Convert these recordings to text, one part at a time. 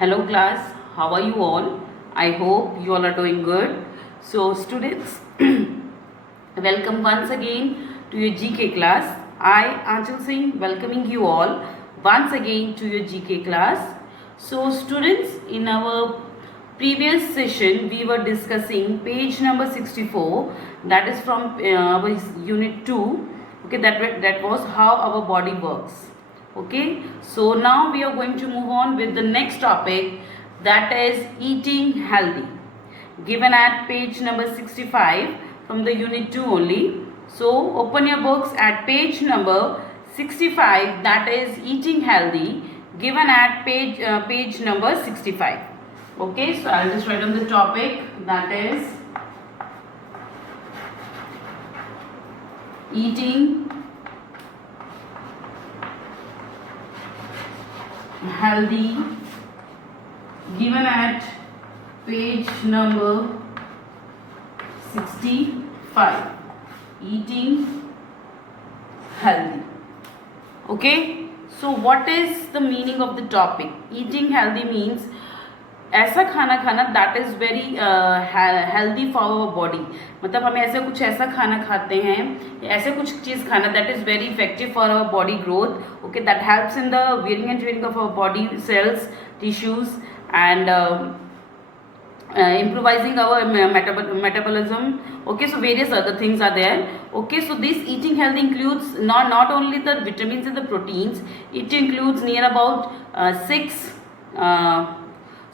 Hello class, how are you all? I hope you all are doing good. So students, welcome once again to your GK class. I, Anchal Singh, welcoming you all once again to your GK class. So students, in our previous session, we were discussing page number 64, that is from our unit 2. Okay, that was how our body works. Okay, so now we are going to move on with the next topic, that is eating healthy, given at page number 65 from the unit 2 only. So open your books at page number 65, that is eating healthy, given at page number 65. Okay, so I'll just write on the topic, that is eating healthy, given at page number 65. Eating healthy. Okay, so what is the meaning of the topic? Eating healthy means ऐसा खाना खाना that is very healthy for our body. मतलब हमें ऐसे कुछ ऐसा खाना खाते हैं, ऐसे कुछ चीज़ खाना that is very effective for our body growth. Okay, that helps in the wearing and training of our body cells, tissues and improvising our metabolism. Okay, so various other things are there. Okay, so this eating healthy includes not only the vitamins and the proteins, it includes near about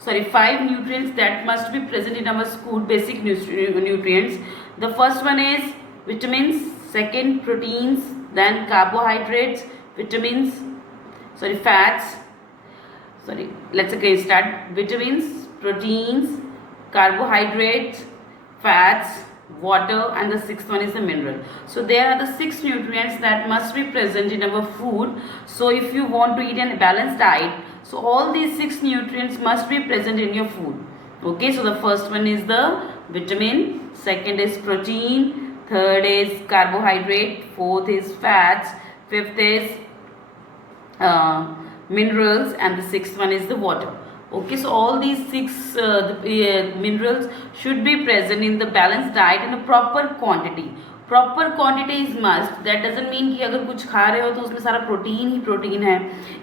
5 nutrients that must be present in our food, basic nutrients. The first one is vitamins, second proteins, then carbohydrates, fats. Let's again start. Vitamins, proteins, carbohydrates, fats, water, and the sixth one is the mineral. So there are the 6 nutrients that must be present in our food. So if you want to eat a balanced diet, so all these 6 nutrients must be present in your food. Okay, so the first one is the vitamin, second is protein, third is carbohydrate, fourth is fats, fifth is minerals, and the sixth one is the water. Okay, so all these 6 minerals should be present in the balanced diet in a proper quantity. Proper quantity is must. That doesn't mean कि अगर कुछ खा रहे हो तो उसमें सारा प्रोटीन ही प्रोटीन है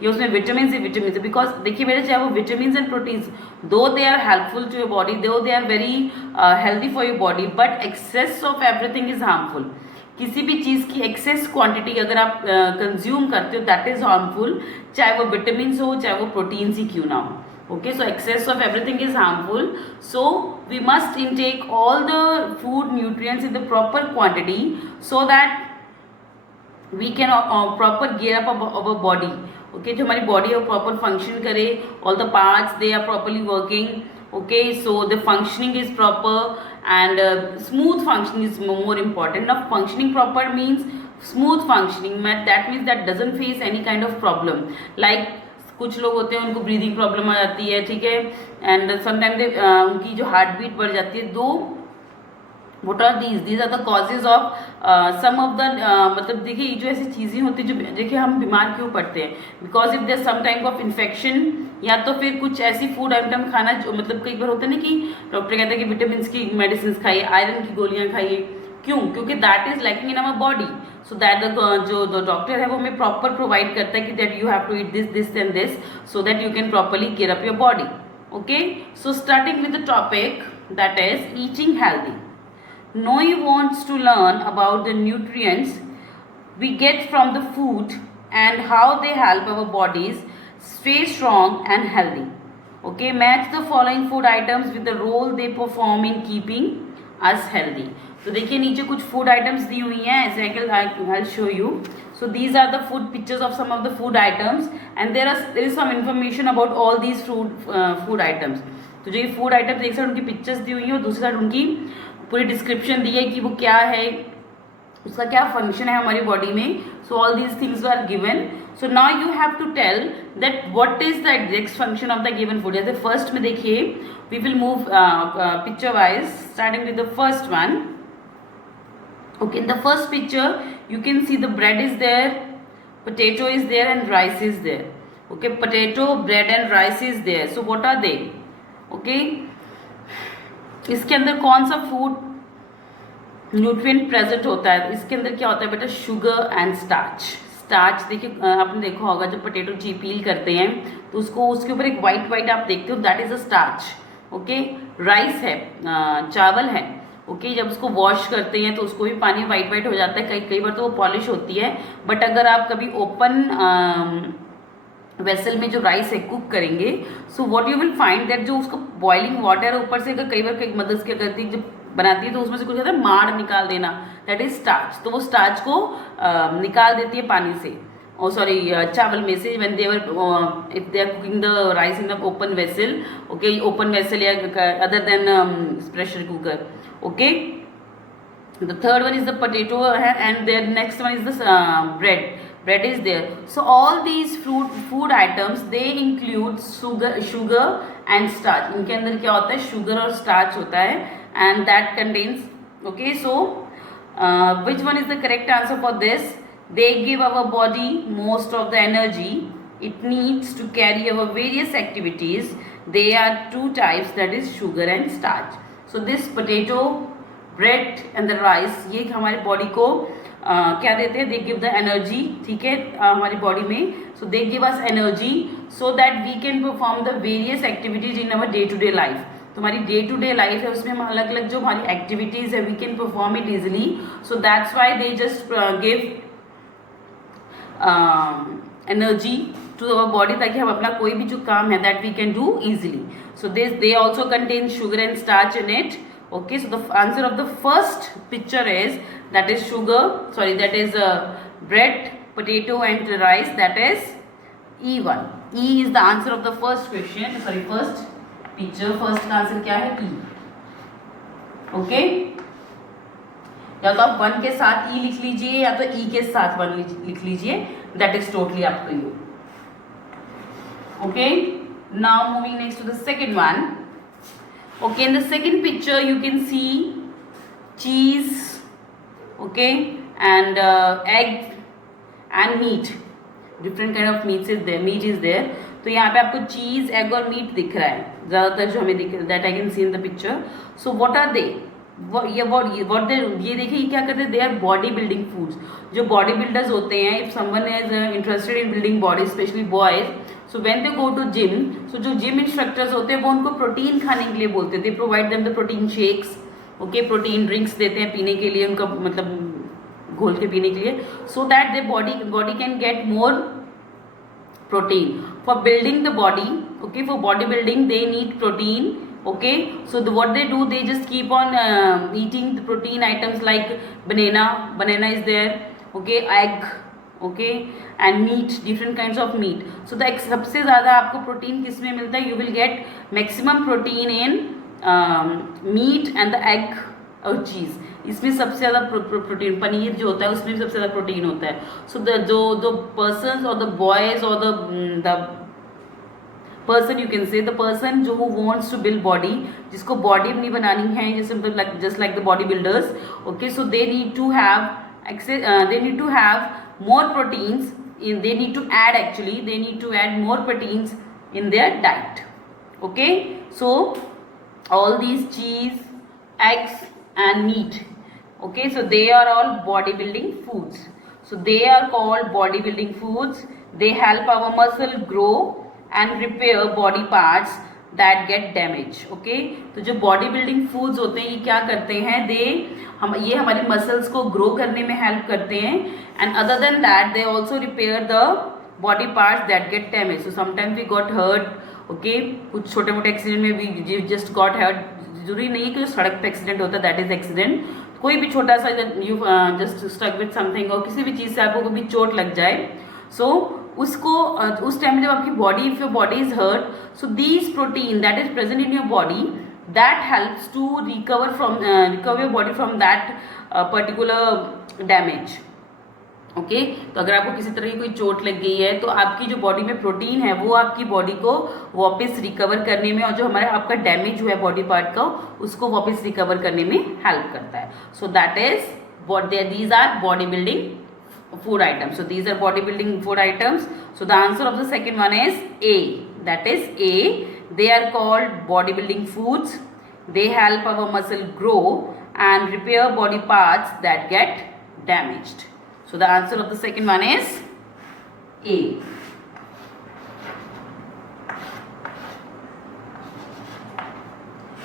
या उसमें विटामिन ही विटामिन है. बिकॉज देखिए मेरे, चाहे वो vitamin and proteins though they are helpful to your body, though they are very healthy for your body, but excess of everything is harmful. किसी भी चीज़ की एक्सेस क्वांटिटी अगर आप कंज्यूम करते हो दैट इज हार्मफुल, चाहे वो विटामिन हो चाहे वो प्रोटीन्स ही क्यों ना हो. Okay, so excess of everything is harmful. So we must intake all the food nutrients in the proper quantity so that we can proper gear up our body. Okay, जो हमारी body है वो proper function करे, all the parts they are properly working. Okay, so the functioning is proper and smooth functioning is more important. Now functioning proper means smooth functioning. That means that doesn't face any kind of problem. Like कुछ लोग होते हैं उनको breathing problem आ जाती है, ठीक है, and sometime उनकी जो हार्ट बीट बढ़ जाती है. दो what are these are the causes of some of the, मतलब देखिए जो ऐसी चीज़ें होती हैं जो देखिए हम बीमार क्यों पड़ते हैं, because if there some type of infection या तो फिर कुछ ऐसी फूड आइटम खाना जो मतलब कई बार होता है ना कि डॉक्टर कहते हैं कि विटामिन की मेडिसिन खाइए, आयरन की गोलियाँ खाइए. क्यों? क्योंकि that is lacking in our body. So that जो डॉक्टर है वो हमें प्रॉपर प्रोवाइड करता है कि that you have to eat this and this so that you can properly care up your body. Okay, so starting with the topic that is eating healthy. Now you wants to learn about the nutrients we get from the food and how they help our bodies stay strong and healthy. Okay, match the following food items with the role they perform in keeping us healthy. तो देखिए नीचे कुछ food items दी हुई हैं, ऐसे I'll show you. So these are the food pictures of some of the food items and there is some information about all these food items. तो जो ये फूड आइटम्स एक साइड उनकी पिक्चर्स दी हुई हैं और दूसरी साइड उनकी पूरी डिस्क्रिप्शन दी है कि वो क्या है, उसका क्या फंक्शन है हमारी बॉडी में. So all these things are given. So now you have to tell that what is the exact function of the given food. जैसे फर्स्ट में देखिए we will move picture wise starting with the first one. Okay, in the first picture you can see the bread is there, potato is there and rice is there. Okay, potato, bread and rice is there. So what are they? Okay, इसके अंदर कौन सा food nutrient present होता है? इसके अंदर क्या होता है बेटा? Sugar and starch. स्टार्च देखिए आपने देखा होगा जब पोटैटो पील करते हैं तो उसको उसके ऊपर एक वाइट वाइट आप देखते हो, that is a starch. Okay, rice है, चावल है. ओके, जब उसको वॉश करते हैं तो उसको भी पानी वाइट वाइट हो जाता है, कई कई बार तो वो पॉलिश होती है. बट अगर आप कभी ओपन वेसल में जो राइस है कुक करेंगे, so what you will find that जो उसका बॉइलिंग वाटर ऊपर से अगर कई बार कई मदद क्या करती है जब बनाती है तो उसमें से कुछ कहता है माड़ निकाल देना, दैट इज स्टार्च. तो वो स्टार्च को निकाल देती है पानी से, और सॉरी चावल में से, when they were if they are cooking the rice in the open vessel. Okay, open vessel या other than pressure cooker. Okay, the third one is the potato and the next one is the bread is there. So all these food items they include sugar and starch. इनके अंदर क्या होता है? sugar और starch होता है, and that contains. Okay, so which one is the correct answer for this? They give our body most of the energy it needs to carry our various activities. They are two types, that is sugar and starch. So this potato, bread and the rice ये हमारी body को क्या देते हैं? They give the energy. ठीक है, हमारी body में. So they give us energy so that we can perform the various activities in our day to day life. तो हमारी डे टू डे लाइफ है उसमें हम अलग अलग जो हमारी एक्टिविटीज है we can perform it easily. So that's why they just give energy to our body ताकि हम अपना कोई भी जो काम है that we can do easily. So they also contain sugar and starch in it. Okay, so the answer of the first picture is that is sugar, sorry, that is bread, potato and rice, that is E1. E is the answer of the first question, sorry, first picture. first का आंसर क्या है? E. Okay, या तो आप 1 के साथ E लिख लीजिए या तो E के साथ 1 लिख लीजिए, that is totally up to you. Okay, now moving next to the second one. Okay, in the second picture you can see cheese, okay, and egg and meat. Different kind of meats is there. Meat is there. तो यहाँ पे आपको चीज, एग और मीट दिख रहा है ज़्यादातर जो हमें दिख रहा है. That I can see in the picture. So what are they? ये देखिए ये क्या करते हैं? They are body building foods. जो बॉडी बिल्डर्स होते हैं, if someone is interested in building body, specially boys, so when they go to gym, so जो जिम इंस्ट्रक्टर्स होते हैं वो उनको प्रोटीन खाने के लिए बोलते हैं. They provide them the protein shakes. Okay, protein drinks देते हैं पीने के लिए, उनका मतलब घोल के पीने के लिए, so that they body can get more protein for building the body. Okay, for body building they need protein. Okay, so what they do, they just keep on eating the protein items like banana is there. Okay, egg, okay, and meat, different kinds of meat. So the सबसे ज़्यादा आपको प्रोटीन किस में मिलता है? You will get maximum protein in meat and the egg और चीज़. इसमें सबसे ज़्यादा प्रोटीन, पनीर जो होता है उसमें भी सबसे ज़्यादा प्रोटीन होता है. सो द पर्सन और द बॉयज और the person, you can say the person जो वांट्स टू बिल्ड बॉडी, जिसको बॉडी अपनी बनानी है, just like the body builders. Okay, so they need to have more proteins in, they need to add, actually they need to add more proteins in their diet. Okay, so all these cheese, eggs and meat, okay, so they are all bodybuilding foods. So they are called bodybuilding foods. They help our muscle grow and repair body parts that get damaged. Okay, तो जो body building foods होते हैं ये क्या करते हैं? ये हमारी मसल्स को ग्रो करने में हेल्प करते हैं. And other than that they also repair the body parts that get damage. So sometimes we got hurt. Okay, कुछ छोटे मोटे एक्सीडेंट में वी जस्ट गॉट हर्ट. जरूरी नहीं है कि जो सड़क पे एक्सीडेंट होता है दैट इज एक्सीडेंट. कोई भी छोटा सा you just stuck with something और किसी भी चीज़ से आपको कोई भी चोट लग जाए, सो उसको उस टाइम जब आपकी body, if your body is hurt, so these protein that is present in your body that helps to recover your body from that particular damage. Okay, तो अगर आपको किसी तरह की कोई चोट लग गई है तो आपकी जो बॉडी में प्रोटीन है वो आपकी बॉडी को वापस रिकवर करने में, और जो हमारा आपका डैमेज हुआ है बॉडी पार्ट का उसको वापस रिकवर करने में हेल्प करता है. सो that is what these are body building food items. So these are bodybuilding food items. So the answer of the second one is A. That is A. They are called bodybuilding foods. They help our muscle grow and repair body parts that get damaged. So the answer of the second one is A.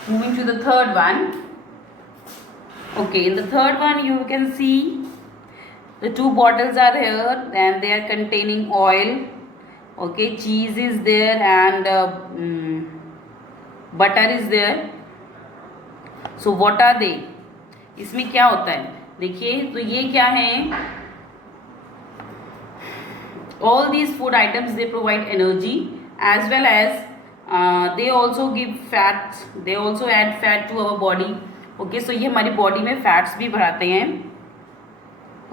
Moving to the third one. Okay, in the third one you can see the two bottles are here and they are containing oil. Okay, cheese is there and butter is there. So what are they? इसमें क्या होता है? देखिए तो ये क्या है? All these food items they provide energy as well as they also give fats. They also add fat to our body. Okay, so ये हमारी बॉडी में फैट्स भी बढ़ाते हैं.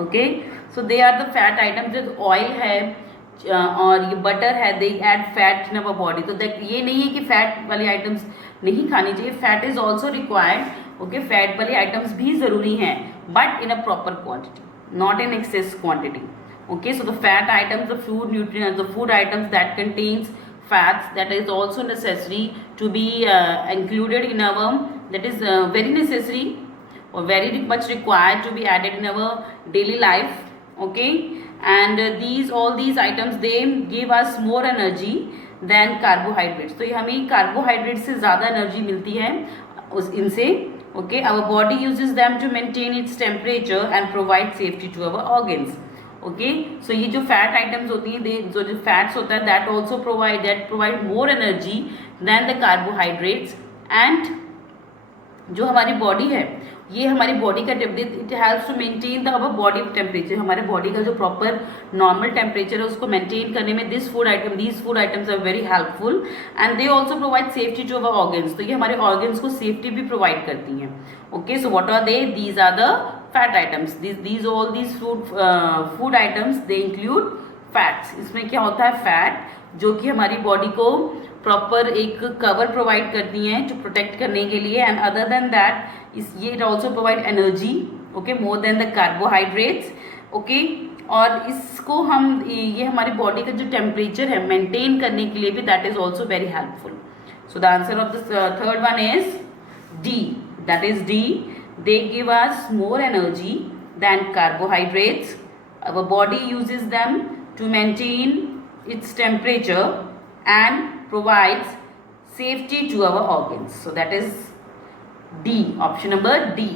Okay, so they are the fat items. जो oil है और ये बटर है, they add fat in our body. तो ये नहीं है कि फैट वाली आइटम्स नहीं खानी चाहिए. Fat is also required. Okay, fat वाली आइटम्स भी ज़रूरी हैं but in a proper quantity, not in axis quantity. Okay, so the fat items, the food nutrients, the food items that contains fats, that is also necessary to be included in our, that is very necessary or very much required to be added in our daily life. Okay, and all these items they give us more energy than carbohydrates. तो ये हमें carbohydrates से ज़्यादा energy मिलती है इनसे. Okay, our body uses them to maintain its temperature and provide safety to our organs. Okay, so ये जो फैट आइटम्स होती हैं, जो फैट्स होता है that also provide more energy than the carbohydrates. And जो हमारी बॉडी है, ये हमारी बॉडी का temperature, it helps to maintain the our body temperature. हमारे बॉडी का जो प्रॉपर नॉर्मल टेम्परेचर है उसको मेंटेन करने में these food items are very helpful and they also provide safety to our organs. तो ये हमारे ऑर्गन्स को सेफ्टी भी प्रोवाइड करती हैं. Okay, so what are they? These are the fat items. all these food items they include fats. इसमें क्या होता है? फैट जो कि हमारी बॉडी को प्रॉपर एक कवर प्रोवाइड करती हैं जो प्रोटेक्ट करने के लिए. एंड अदर देन दैट ये it also provide energy. Okay, more than the carbohydrates. Okay, और इसको ये हमारी बॉडी का जो टेम्परेचर है मेंटेन करने के लिए भी that is also very helpful. So the answer of the third one is D. That is D. They give us more energy than carbohydrates. Our body uses them to maintain its temperature and provides safety to our organs. So that is D. Option number D.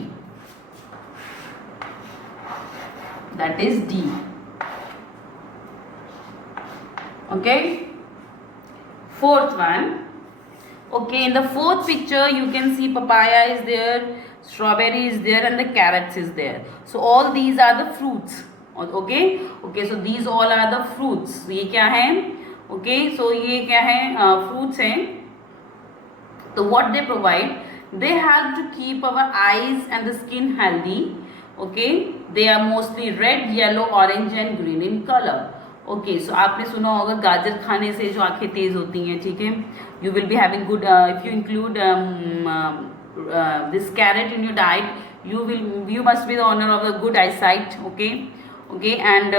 That is D. Okay. Fourth one. Okay, in the fourth picture you can see papaya is there, strawberry is there and the carrots is there. So all these are the fruits. Okay, so these all are the fruits. ये क्या है? Okay, so ये क्या है? Fruits हैं. So what they provide? They help to keep our eyes and the skin healthy. Okay, they are mostly red, yellow, orange and green in color. Okay, so आपने सुना होगा गाजर खाने से जो आंखें तेज होती हैं. ठीक है, you will be having good if you include this carrot in your diet, you must be the owner of the good eyesight. Okay, and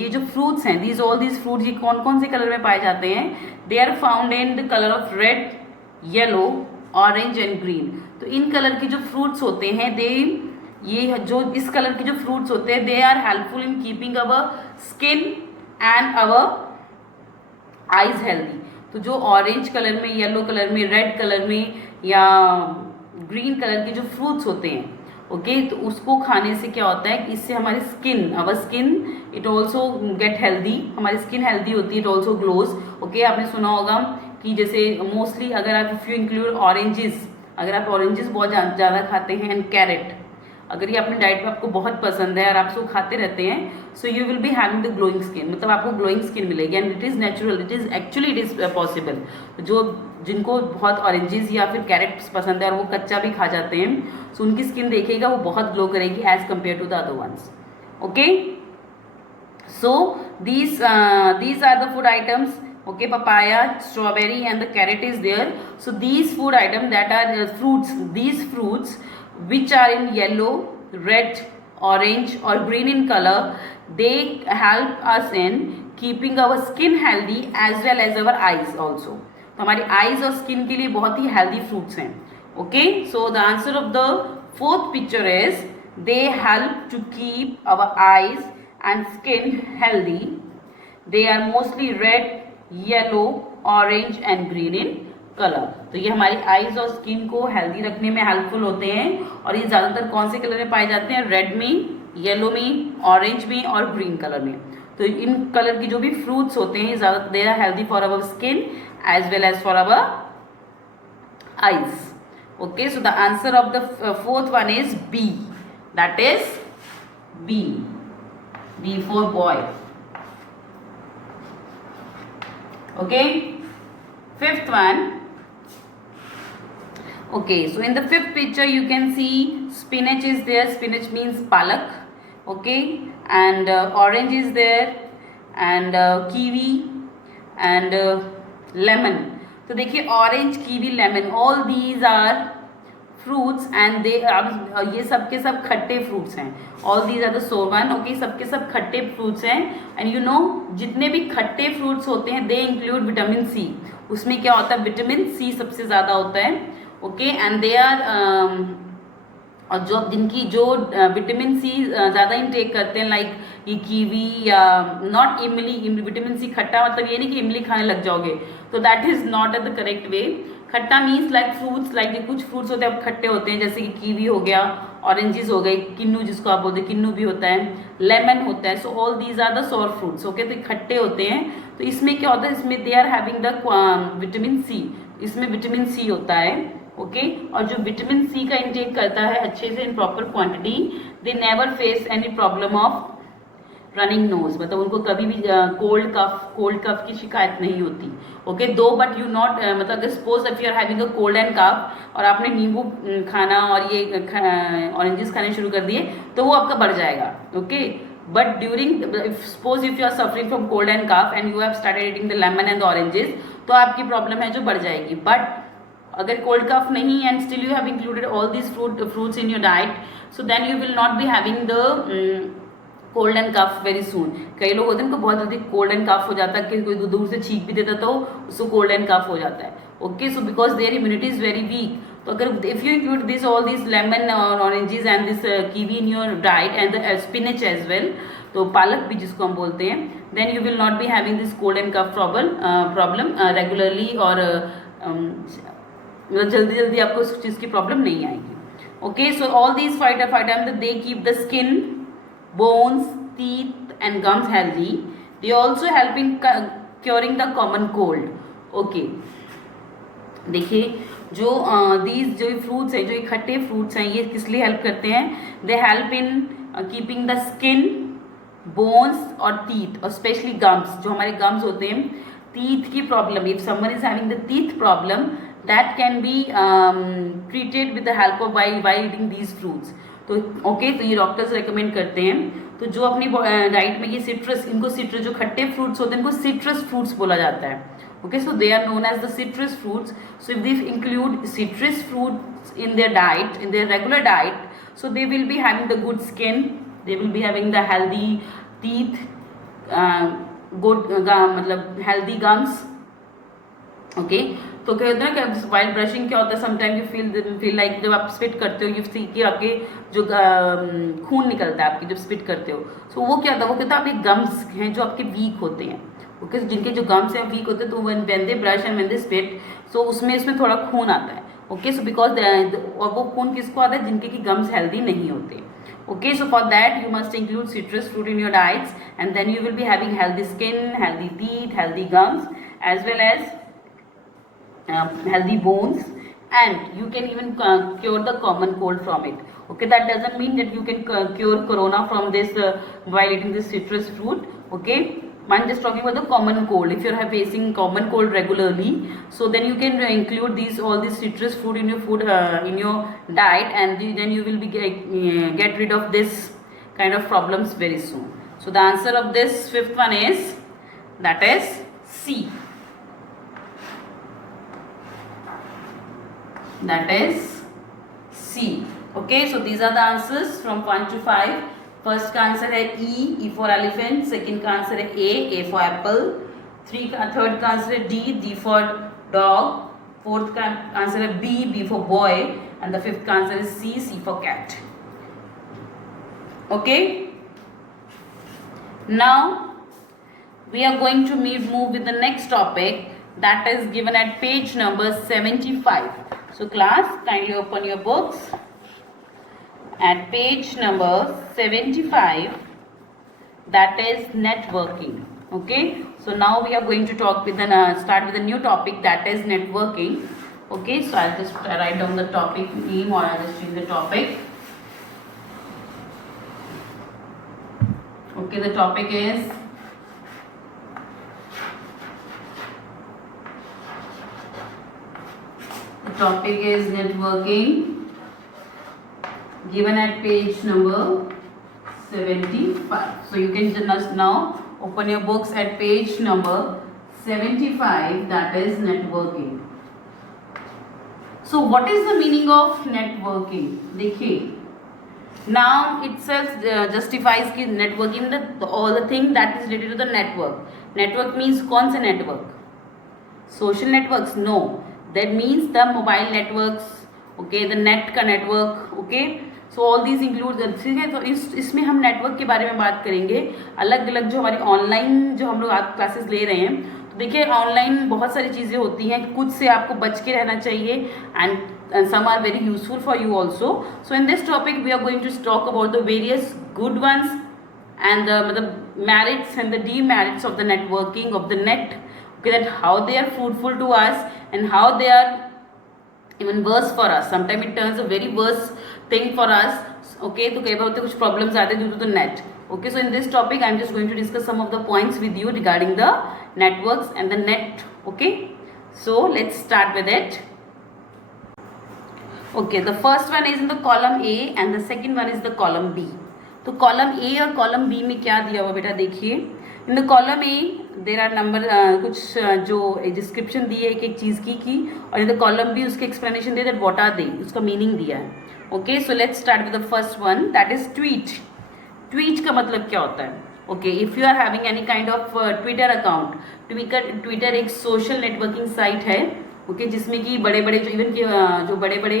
ये जो फ्रूट्स हैं, ऑल दीज फ्रूट्स, ये कौन कौन से कलर में पाए जाते हैं? They are found in the colour of red, yellow, orange and green. तो इन कलर के जो फ्रूट्स होते हैं ये जो इस कलर के जो फ्रूट्स होते हैं they are helpful in keeping our skin and our eyes healthy. तो जो ऑरेंज कलर में, येलो कलर में, रेड कलर में या ग्रीन कलर के जो फ्रूट्स होते हैं, ओके, तो उसको खाने से क्या होता है कि इससे हमारी our skin it also get healthy. हमारी स्किन हेल्दी होती है, इट ऑल्सो ग्लोज. ओके, आपने सुना होगा कि जैसे मोस्टली अगर आप इफ यू इंक्लूड ऑरेंजेस, अगर आप ऑरेंजेस बहुत ज़्यादा खाते हैं एंड कैरेट, अगर ये अपनी डाइट में आपको बहुत पसंद है और आप इसको खाते रहते हैं, so you will be having the glowing skin. मतलब आपको ग्लोइंग स्किन मिलेगी and it is natural, it is possible. जो जिनको बहुत ऑरेंजेस या फिर कैरेट्स पसंद है और वो कच्चा भी खा जाते हैं, सो उनकी स्किन देखिएगा वो बहुत ग्लो करेगी as compare to the other ones. Okay, so these are the food items. Okay, papaya, strawberry and the carrot is there. So these food items that are fruits, these fruits which are in yellow, red, orange or green in color, they help us in keeping our skin healthy as well as our eyes also. तो हमारी eyes और skin के लिए बहुत ही healthy fruits हैं. Okay, so the answer of the fourth picture is they help to keep our eyes and skin healthy. They are mostly red, yellow, orange and green in colour. तो ये हमारी आईज और स्किन को हेल्दी रखने में हेल्पफुल होते हैं और ये ज़्यादातर कौन से कलर में पाए जाते हैं? रेड में, येलो में, ऑरेंज में और ग्रीन कलर में. तो इन कलर की जो भी फ्रूट्स होते हैं ज़्यादा they are healthy for our skin as well as for our eyes. Okay, so the answer of the fourth one is B. That is B. B for boy. Okay, fifth one. Okay, so in the fifth picture you can see spinach is there. Spinach means palak. Okay, and orange is there, and kiwi and lemon. तो देखिए orange, kiwi, lemon, all these are fruits and they are ये सब के सब खट्टे fruits हैं. All these are the sour one. Okay, सब के सब खट्टे fruits हैं. And you know जितने भी खट्टे fruits होते हैं they include vitamin C. उसमें क्या होता है? विटामिन C सबसे ज़्यादा होता है. Okay, and they are और जो जिनकी जो विटामिन सी ज़्यादा इंटेक करते हैं लाइक ये कीवी या नॉट इमली. विटामिन सी खट्टा मतलब ये नहीं कि इमली खाने लग जाओगे, तो that is not the correct way. खट्टा मीन्स लाइक फ्रूट्स, लाइक कुछ फ्रूट्स होते हैं खट्टे होते हैं जैसे कि कीवी हो गया, ऑरेंजेस हो गए, किन्नू जिसको आप बोलते हैं किन्नू भी होता है, लेमन होता है. So all these are the sour fruits. Okay, तो खट्टे होते हैं. तो इसमें क्या होता है? इसमें they are having the vitamin C. इसमें विटामिन सी होता है. ओके, और जो विटामिन सी का इंटेक करता है अच्छे से in proper quantity, they never face any problem of running nose. मतलब उनको कभी भी कोल्ड कफ की शिकायत नहीं होती. ओके, दो बट यू नॉट मतलब अगर suppose if you are having a cold and cough और आपने नींबू खाना और ये ऑरेंजेस खाने शुरू कर दिए तो वो आपका बढ़ जाएगा. Okay, but during suppose if you are suffering from cold and cough and you have started eating the lemon and the oranges, तो आपकी प्रॉब्लम है जो बढ़ जाएगी. बट अगर कोल्ड कफ नहीं and still you have included all these fruits in your diet, so then you will not be having the cold and cough very soon. कई लोग होते हैं उनको बहुत जल्दी कोल्ड एंड कफ हो जाता है कि कोई दूर से छींक भी देता तो उसको कोल्ड एंड कफ हो जाता है. Okay, so because there immunity is very weak. तो अगर if you include this all this lemon और oranges and this kiwi in your diet and the spinach as well, तो पालक भी जिसको हम बोलते हैं, then you will not be having this cold and cough problem regularly. और मतलब जल्दी जल्दी आपको उस चीज़ की प्रॉब्लम नहीं आएगी. ओके, सो ऑल दीज फाइटम they keep the skin, bones, teeth and gums healthy. They also help in curing the common cold. Okay, देखिए जो these जो फ्रूट्स हैं, जो खट्टे फ्रूट्स हैं, ये किस लिए हेल्प करते हैं? They help in keeping the skin, bones और teeth और स्पेशली gums. जो हमारे gums होते हैं, teeth की problem, if someone is having the teeth problem, that can be treated with the help of while eating these fruits. तो ओके, तो ये डॉक्टर्स रेकमेंड करते हैं. तो जो अपनी डाइट में ये सिट्रस, इनको सिट्रस जो खट्टे फ्रूट्स होते हैं इनको सिट्रस फ्रूट्स बोला जाता है. Okay, so they are known as the citrus fruits. So if they include citrus fruits in their diet, in their regular diet, so they will be having the good skin, they will be having the healthy teeth, good मतलब healthy gums. Okay, तो क्या होता है ना कि while brushing क्या होता है, समटाइम यू फील लाइक जब आप स्पिट करते हो यू सी कि आपके जो खून निकलता है आपकी जब स्पिट करते हो, सो वो क्या होता है? वो कहता है आपके गम्स हैं जो आपके वीक होते हैं. ओके, जिनके जो गम्स हैं वीक होते हैं, तो when they brush and when they spit, so उसमें थोड़ा खून आता है. ओके, सो बिकॉज और वो खून किसको आता है? जिनके की गम्स हेल्दी नहीं होते. Okay, so for that you must include citrus fruit in your diets, and then you will be having healthy skin, healthy teeth, healthy gums, as well as healthy bones, and you can even cure the common cold from it. Okay, that doesn't mean that you can cure corona from this while eating this citrus fruit. Okay, I'm just talking about the common cold. If you're facing common cold regularly, so then you can include all these citrus fruit in your food in your diet, and then you will be get rid of this kind of problems very soon. So the answer of this fifth one is, that is C. That is C. Okay, so these are the answers from 1 to 5. First का answer है E for elephant, second का answer है A for apple, third का answer है D for dog, fourth का answer है B for boy, and the fifth का answer है C for cat. Okay, now we are going to move with the next topic that is given at page number 75. So class, kindly open your books at page number 75, that is networking. Okay, so now we are going to talk with start with a new topic, that is networking. Okay, so I'll just write down the topic name, or I'll just read the topic. Okay, the topic is networking, given at page number 75. So you can just now open your books at page number 75, that is networking. So what is the meaning of networking? देखिए, now itself justifies कि networking the all the thing that is related to the network. Network means कौन से network? Social networks? No, that means the mobile networks. Okay, the net का network. Okay, so all these include. ठीक है, तो इसमें हम network के बारे में बात करेंगे. अलग अलग जो हमारी ऑनलाइन जो हम लोग आज क्लासेस ले रहे हैं, तो देखिए ऑनलाइन बहुत सारी चीज़ें होती हैं, कुछ से आपको बच के रहना चाहिए, and some are very useful for you also. So in this topic we are going to talk about the various good ones and the merits and the demerits of the networking of the net. Okay, that how they are fruitful to us and how they are even worse for us. Sometimes it turns a very worse thing for us. Okay, तो कई बार होते कुछ problems आते हैं due to the net. Okay, so in this topic I am just going to discuss some of the points with you regarding the networks and the net. Okay, so let's start with it. Okay, the first one is in the column A and the second one is the column B. तो column A और column B में क्या दिया हुआ बेटा देखिए. In the column A there are number कुछ जो description दी है एक चीज़ की, और in the column B उसके explanation दिया that what are they, उसका meaning दिया है. Okay, so let's start with the first one, that is tweet. Tweet का मतलब क्या होता है? Okay, if you are having any kind of Twitter account, Twitter एक social networking site है. ओके, जिसमें कि बड़े बड़े जो इवन कि जो बड़े बड़े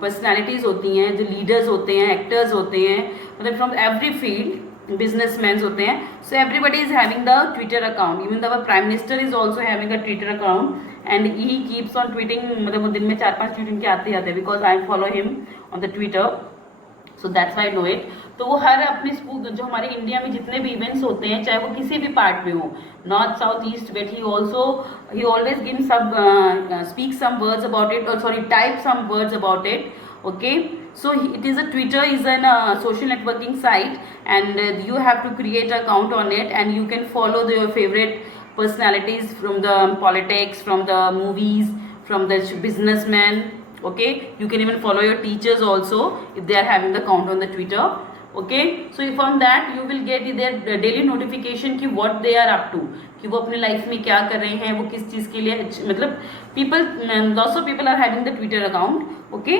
पर्सनालिटीज़ होती हैं, जो लीडर्स होते हैं, एक्टर्स होते हैं, मतलब फ्रॉम एवरी फील्ड, बिजनेसमैन होते हैं. So everybody is having the Twitter account. Even the prime minister is also having a Twitter account and he keeps on tweeting. मतलब वो दिन में 4-5 ट्वीट इनके आते हैं, because I follow him on the Twitter, so that's I know it. तो वो हर अपने जो हमारे इंडिया में जितने भी इवेंट्स होते हैं, चाहे वो किसी भी पार्ट में हो, north south east west, he always gives some speak some words about it, or sorry, type some words about it. Okay, so it is a Twitter is an social networking site, and you have to create an account on it, and you can follow your favorite personalities from the politics, from the movies, from the businessmen. Okay, you can even follow your teachers also if they are having the account on the Twitter. Okay, so from that you will get their daily notification कि what they are up to, कि वो अपने लाइफ में क्या कर रहे हैं, वो किस चीज़ के लिए, मतलब people, lots of people are having the Twitter account. Okay,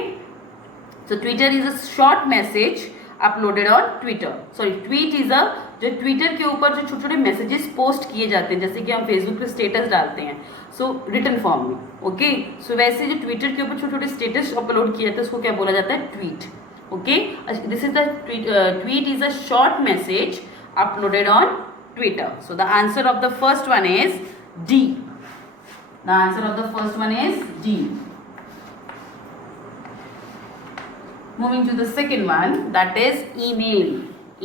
so Twitter is a short message uploaded on Twitter. Sorry, tweet is a जो ट्विटर के ऊपर जो छोटे छोटे मैसेजेस पोस्ट किए जाते हैं, जैसे कि हम फेसबुक पे स्टेटस डालते हैं, सो रिटन फॉर्म में. ओके, सो वैसे जो ट्विटर के ऊपर छोटे छोटे स्टेटस अपलोड किए जाते हैं उसको क्या बोला जाता है? Tweet. Okay, this is the tweet is a short message uploaded on Twitter. So the answer of the first one is D. The answer of the first one is D. Moving to the second one, that is email.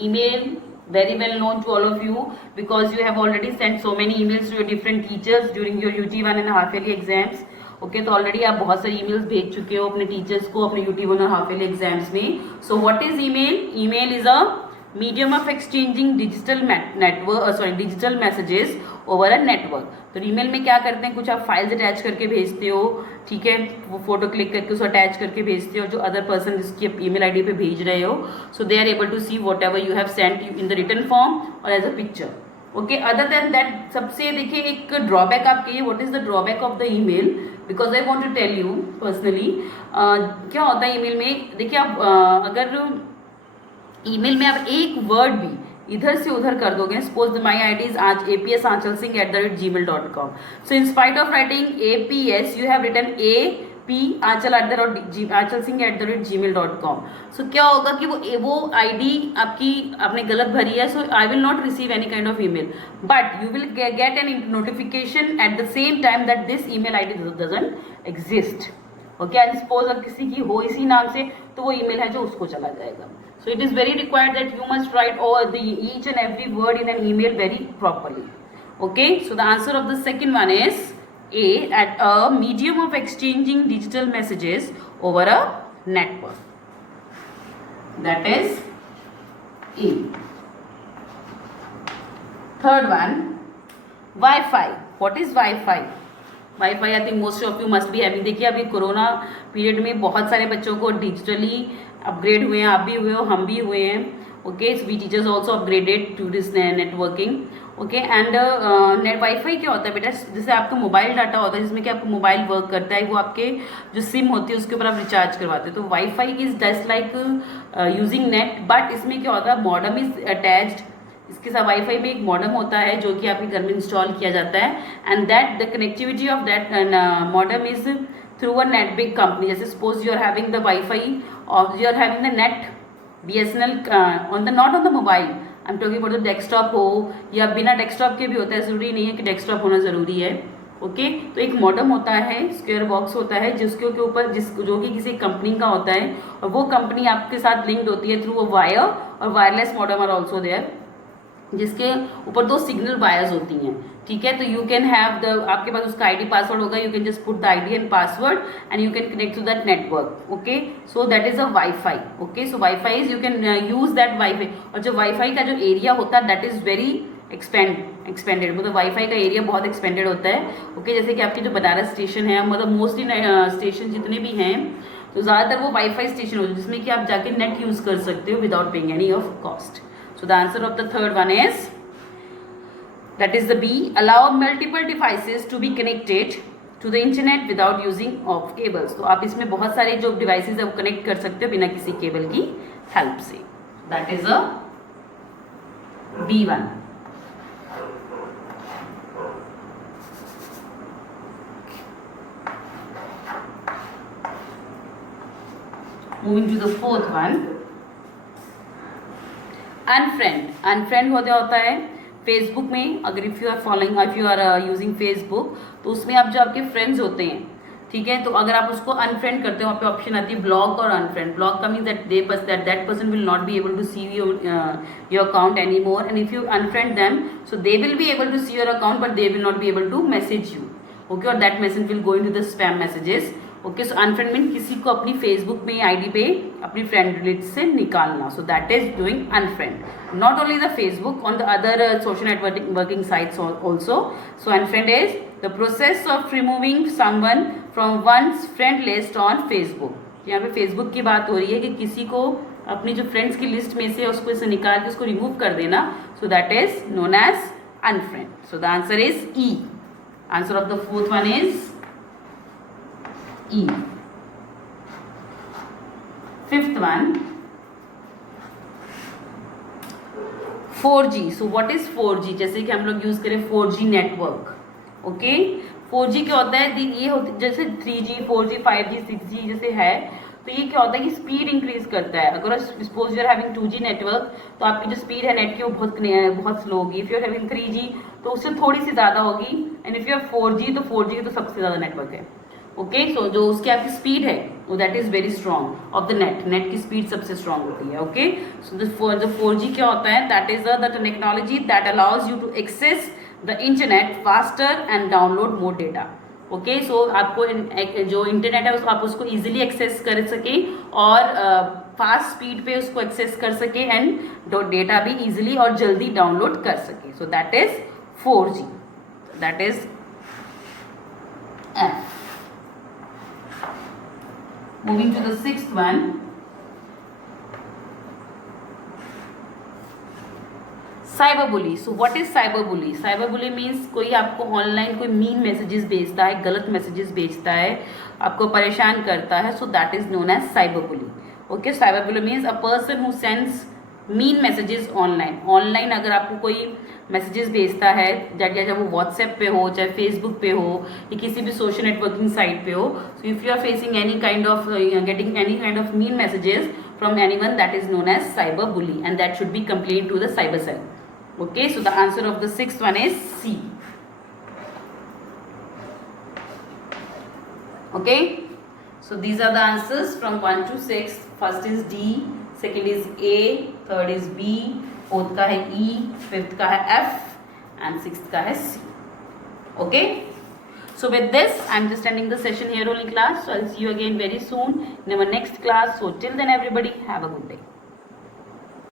Email, very well known to all of you because you have already sent so many emails to your different teachers during your UT1 and half yearly exams. Okay, तो ऑलरेडी आप बहुत सारी ईमेल्स भेज चुके हो अपने टीचर्स को अपने UT1 और हाफ ईयरली एग्जाम्स में. So what is email? Email is a medium of exchanging digital messages over a network. तो ईमेल में क्या करते हैं, कुछ आप फाइल्स अटैच करके भेजते हो, ठीक है, वो फोटो क्लिक करके उसको अटैच करके भेजते हो जो अदर पर्सन जिसकी ईमेल आईडी पे भेज रहे हो. So they are able to see whatever you have sent in the written form और as a picture. Okay, other than that सबसे देखिए एक ड्रॉबैक आप कहिए, what is the drawback of the email, because I want to tell you personally क्या होता है ईमेल में. देखिए आप अगर ईमेल में आप एक वर्ड भी इधर से उधर कर दोगे, suppose my I D is आज apsanchal@gmail.com. So in spite of writing APS, you have written APAnchal@gmail.com. So क्या होगा कि वो आईडी आपकी आपने गलत भरी है, so I will not receive any kind of email, but you will get an notification at the same time that this email ID doesn't exist. Okay, and suppose अगर किसी की हो इसी नाम से, तो वो ईमेल है जो उसको चला जाएगा. So it is very required that you must write all the each and every word in an email very properly. Okay, so the answer of the second one is a, at a medium of exchanging digital messages over a network. That is a. Third one, wifi. What is wifi? Wifi I think most of you must be having. देखिए अभी corona period में बहुत सारे बच्चों को digitally upgrade हुए हैं, आप भी हुए हो, हम भी हुए हैं. Okay, we teachers also upgraded to this networking. Okay, and net wifi क्या होता है बेटा? जैसे आपका मोबाइल डाटा होता है जिसमें कि आपका मोबाइल वर्क करता है, वो आपके जो सिम होती है उसके ऊपर आप रिचार्ज करवाते हो. तो wifi is just like using net, but इसमें क्या होता है, मॉडम इज अटैच्ड. इसके साथ वाईफाई में एक मॉडम होता है जो कि आपके घर में इंस्टॉल किया जाता है, and that the connectivity of that modem is through a net big company. जैसे suppose you are having the wifi और you are having the net BSNL on the not on the mobile, I am talking about the desktop हो या बिना डेस्कटॉप के भी होता है, जरूरी नहीं है कि डेस्कटॉप होना जरूरी है. ओके, तो एक मॉडम होता है, स्क्वायर बॉक्स होता है जिसके ऊपर जो कि किसी कंपनी का होता है, और वो कंपनी आपके साथ लिंक्ड होती है थ्रू अ वायर, और wireless modem are also there जिसके ऊपर 2 सिग्नल वायर्स होती हैं. ठीक है, तो यू कैन हैव द, आपके पास उसका आईडी पासवर्ड होगा, you can just put the ID and password and you can connect to that network. Okay, so that is a wifi. Okay, so wifi is you can use that wifi. और जो wifi का जो area होता है that is very expanded, मतलब wifi का area बहुत expanded होता है. ओके, जैसे कि आपके जो बनारस स्टेशन है, मतलब मोस्टली स्टेशन जितने भी हैं, तो ज़्यादातर वो वाईफाई स्टेशन होते हैं जिसमें कि आप जाके नेट यूज़ कर सकते हो without paying any of cost. So the answer of the third one is, that is the B, allow multiple devices to be connected to the internet without using of cables. तो आप इसमें बहुत सारे जो devices है वो connect कर सकते हो बिना किसी केबल की help से. That is a B1. Moving to the fourth one, unfriend होता है फेसबुक में. अगर if you are using Facebook, तो उसमें आप जो आपके फ्रेंड्स होते हैं, ठीक है, तो अगर आप उसको अनफ्रेंड करते हो, वहाँ पे ऑप्शन आती है ब्लॉक और अनफ्रेंड. ब्लॉक का mean that person will not be able to see your account any more, and if you unfriend them so they will be able to see your account but they will not be able to message you. Okay, और that message will go into the spam messages. Okay, so unfriend mean किसी को अपनी फेसबुक में आईडी पे अपनी friend list से निकालना. So that is doing unfriend. Not only the Facebook, on the other social networking sites also. So unfriend is the process of removing someone from one's friend list on Facebook. यहाँ पे फेसबुक की बात हो रही है कि किसी को अपनी जो फ्रेंड्स की लिस्ट में से उसको इसे निकाल के उसको रिमूव कर देना. So that is known as unfriend. So the answer is E. Answer of the fourth one is E. Fifth one, 4G. So what is 4G? जैसे कि हम लोग यूज करें 4G नेटवर्क. ओके, 4G क्या होता है? ये होता जैसे 3G 4G 5G 6G जैसे है, तो ये क्या होता है कि स्पीड इंक्रीज करता है. अगर suppose you are having 2G network, तो आपकी जो स्पीड है नेट की वो बहुत स्लो होगी. If you are having 3G, तो उससे थोड़ी सी ज़्यादा होगी, and if you are 4G, तो 4G तो सबसे ज़्यादा नेटवर्क है. ओके, सो जो उसकी आपकी स्पीड है वो that is very strong of the net की स्पीड सबसे स्ट्रॉन्ग होती है. ओके, सो द 4G क्या होता है? That is the technology that allows you to access the internet faster and download more data. Okay, so आपको जो इंटरनेट है उसको आप उसको इजीली एक्सेस कर सके और फास्ट स्पीड पे उसको एक्सेस कर सके, एंड डेटा भी इजीली और जल्दी डाउनलोड कर सके. सो that is 4G. That is F. Moving to the sixth one, cyberbully. So what is cyberbully? Cyberbully means कोई आपको ऑनलाइन कोई मीन मैसेजेस भेजता है, गलत मैसेजेस भेजता है, आपको परेशान करता है. So that is known as cyberbully. Okay, cyberbully means a person who sends mean messages online, online अगर आपको कोई मैसेजेस भेजता है, चाहे वो व्हाट्सएप पे हो, चाहे फेसबुक पे हो, या किसी भी सोशल नेटवर्किंग साइट पे हो, so if you are facing any kind of getting any kind of mean messages from anyone, that is known as cyberbully, and that should be complained to the cyber cell. Okay, so the answer of the sixth one is C. Okay, so these are the answers from 1 to 6. First is D, second is A, third is B, fourth का है E, fifth का है F, and sixth का है C. Okay, so with this I'm just ending the session here only, class. So I'll see you again very soon in our next class. So till then everybody have a good day.